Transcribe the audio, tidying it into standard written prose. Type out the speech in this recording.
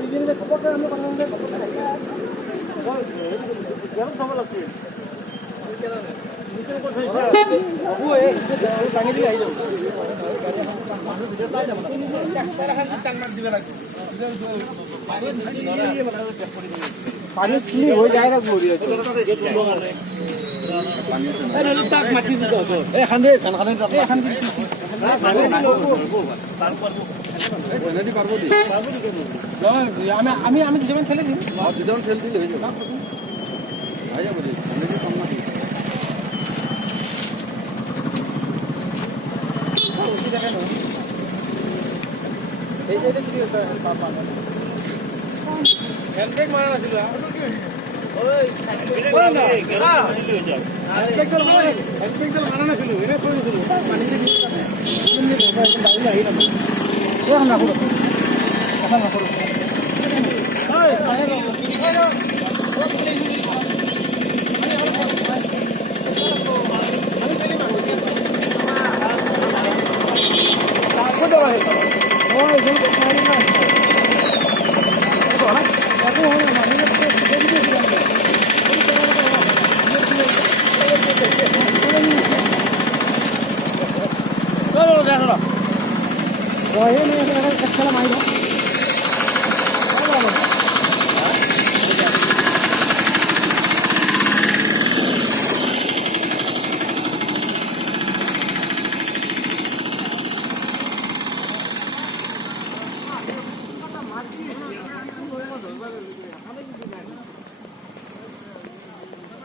নিজে নিজে ঘপককৈ আমি কথা চাব লাগিছিল দাঙি দিলে আহি যাব পানী চিনি হৈ যায় আমি দুজন খেলে দিম দুজন খেল দিলে হয়ে যাব আহি যাব হেণ্ডব্ৰেক মাৰা নাছিল মাৰা নাছিলো এনে থৈ দিছিলো খেলা মাৰিব